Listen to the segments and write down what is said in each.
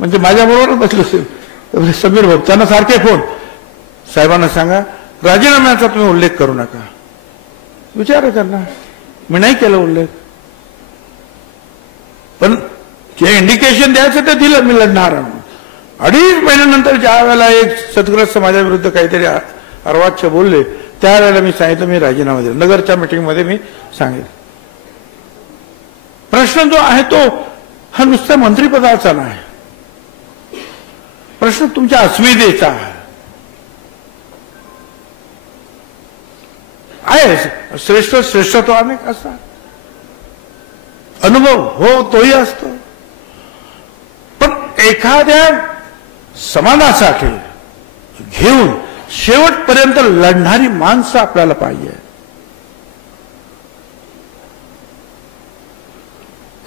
म्हणजे माझ्याबरोबर बसले समीर भाऊ, त्यांना सारखे फोन, साहेबांना सांगा राजीनाम्याचा तुम्ही उल्लेख करू नका. विचारा त्यांना, मी नाही केला उल्लेख, पण जे इंडिकेशन द्यायचं ते दिलं, मी लढणार. 2.5 महिन्यानंतर ज्या वेळेला एक सदग्रस्त माझ्या विरुद्ध काहीतरी अर्वाच्य बोलले, त्यावेळेला मी सांगितलं मी राजीनामा दिला. नगरच्या मीटिंगमध्ये मी सांगितलं. प्रश्न जो आहे तो हा नुसत्या मंत्रिपदाचा नाही, प्रश्न तुमच्या अस्मितेचा आहे. श्रेष्ठत्व अनेक असतात, अनुभव हो तोही असतो, पण एखाद्या समाजासाठी घेऊन शेवटपर्यंत लढणारी माणसं आपल्याला पाहिजे.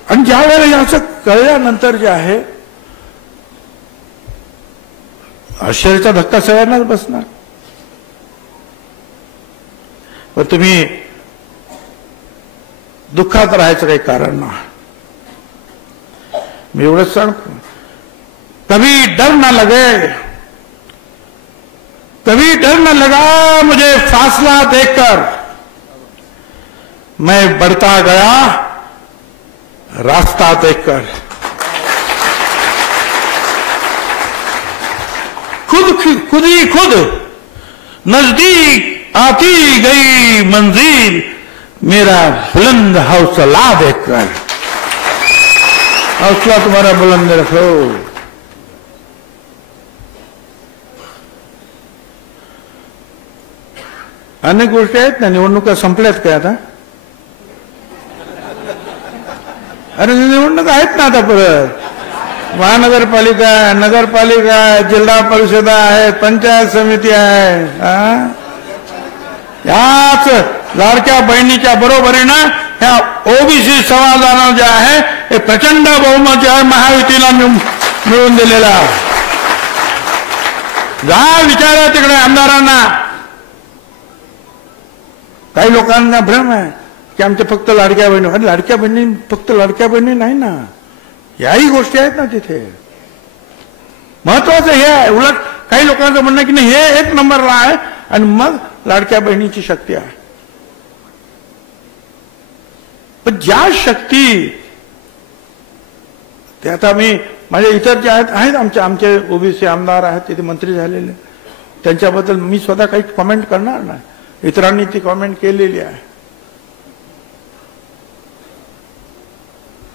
आणि ज्या वेळेला याचं कळल्यानंतर जे आहे आश्चर्याचा धक्का सगळ्यांनाच बसणार. पण तुम्ही दुःखात राहायचं काही कारण नाही. मी एवढंच सांगतो, कभी डर न लगे, कभी डर न लगा मुझे फासला देखकर, मैं बढ़ता गया रास्ता देखकर. खुद ही खुद नजदीक आती गई मंजिल, मेरा बुलंद हौसला देखकर. हौसला तुम्हारा बुलंद रखो. अनेक गोष्टी आहेत ना. निवडणुका संपल्यात काय आता? अरे निवडणूक आहेत ना आता परत. महानगरपालिका आहे, नगरपालिका आहे, जिल्हा परिषदा आहेत, पंचायत समिती आहे. याच लाडक्या बहिणीच्या बरोबरीनं ह्या ओबीसी समाजानं जे आहे हे प्रचंड बहुमत जे आहे महायुतीला मिळवून दिलेला. जा विचारा तिकडे आमदारांना. काही लोकांना भ्रम आहे की आमच्या फक्त लाडक्या बहिणी. अरे लाडक्या बहिणी फक्त लाडक्या बहिणी नाही ना, याही गोष्टी आहेत ना तिथे. महत्वाचं हे आहे. उलट काही लोकांचं म्हणणं की नाही हे 1 नंबरला आहे आणि मग लाडक्या बहिणीची शक्ती आहे. पण ज्या शक्ती ते आता मी माझे इतर जे आहेत आमचे ओबीसी आमदार आहेत तिथे मंत्री झालेले, त्यांच्याबद्दल मी स्वतः काही कॉमेंट करणार नाही. इतरांनी ती कॉमेंट केलेली आहे.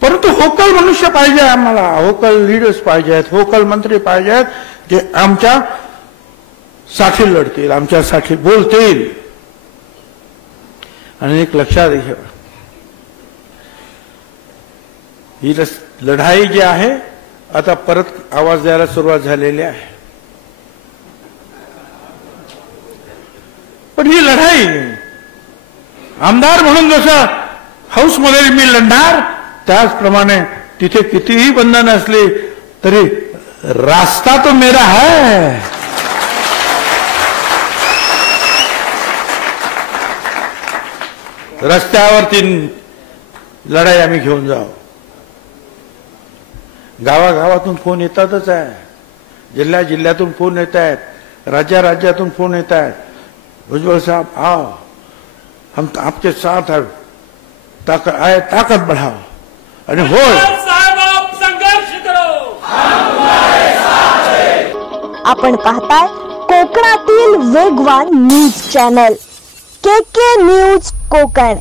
परंतु होकल मनुष्य पाहिजे आम्हाला, होकल लीडर्स पाहिजे आहेत, होकल मंत्री पाहिजे आहेत जे आमच्या साठी लढतील, आमच्यासाठी बोलतील. आणि एक लक्षात घ्या, ही लढाई जी आहे आता परत आवाज द्यायला सुरुवात झालेली आहे. पण ही लढाई आमदार म्हणून जसं हाऊसमध्ये मी लढणार, त्याचप्रमाणे तिथे कितीही बंधन असली तरी रास्ता तो मेरा है. रस्त्यावरती लढाई आम्ही घेऊन जाऊ. गावागावातून फोन येतातच आहे, जिल्ह्यातून फोन येत आहेत, राज्यातून फोन येत आहेत. भुजबल साहब आओ, हम आपके साथ है, ताकत बढ़ाओ. आणि होय साहेब आप संघर्ष करो, आपण पाहताय कोकणातील वेगवान news channel KK news Konkan.